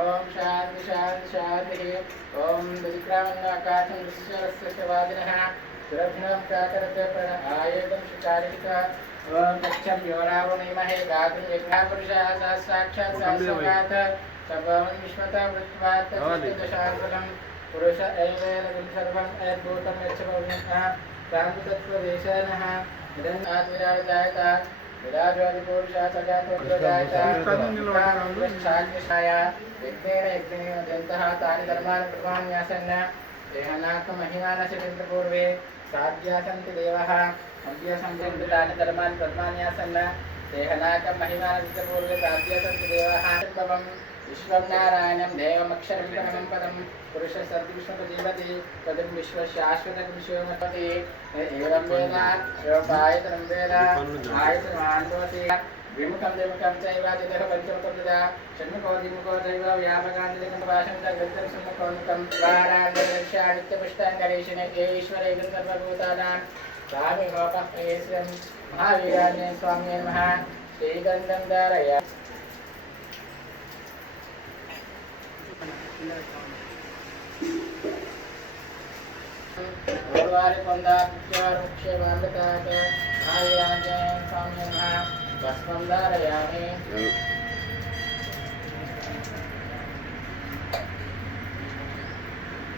ओम शांति शांति शांति ओम विक्रामन्नाकाशं विश्वस्य वादिनः सुरभिनं काकरते प्रणआयेतं शिकारिका ओम तच्छं योरावणीमहे गातुं यज्ञापुरुषः साक्षात् साक्षात् सर्वं विश्वता वृत्वात् तस्यदशांकुलं पुरुष एवेदं सर्वं एद्भूतं यच्छभवन्नः क्रान्तितत्त्वदेशनः इदं आत्मराजायता विराजोदिपुरुषः सजातोऽजायता विष्ठाग्निशाया यज्ञेन यज्ञेन दन्तः तानि धर्माणि प्रमाण्यासन्न देहनाकमहिमानस्य चन्द्रपूर्वे साध्यासन्ति देवः अभ्यसंसन्ति तानि धर्माणि प्रमाण्यासन्न देहनाकमहिमानस्य पूर्वे साध्यासन्ति देवः भवं विश्वं नारायणं देवमक्षरं पदं पुरुषः सर्वविष्णुः जीवति तदं विश्वशाश्वतं विश्वमपति एवं वेद योपायतनं वेद आयतनवान् भवति विमुखं देमुखं चैव ततः पञ्चमुखं तदा षण्मुखो द्विमुखो चैव व्यापकान्तरिकं भाषं च गृद्धं सम्मुखोन्मुखं द्वारान्तरिक्षानित्यपुष्टाङ्गरेषणे ईश्वरे सर्वभूतानां स्वामिहोपह्रेश्वरं महावीराञ्जनेय स्वामिने नमः श्रीगन्धं धारय Orwari Panda Picture Rukshavandaka Mahayajaya Swami Maha Vasvandharayani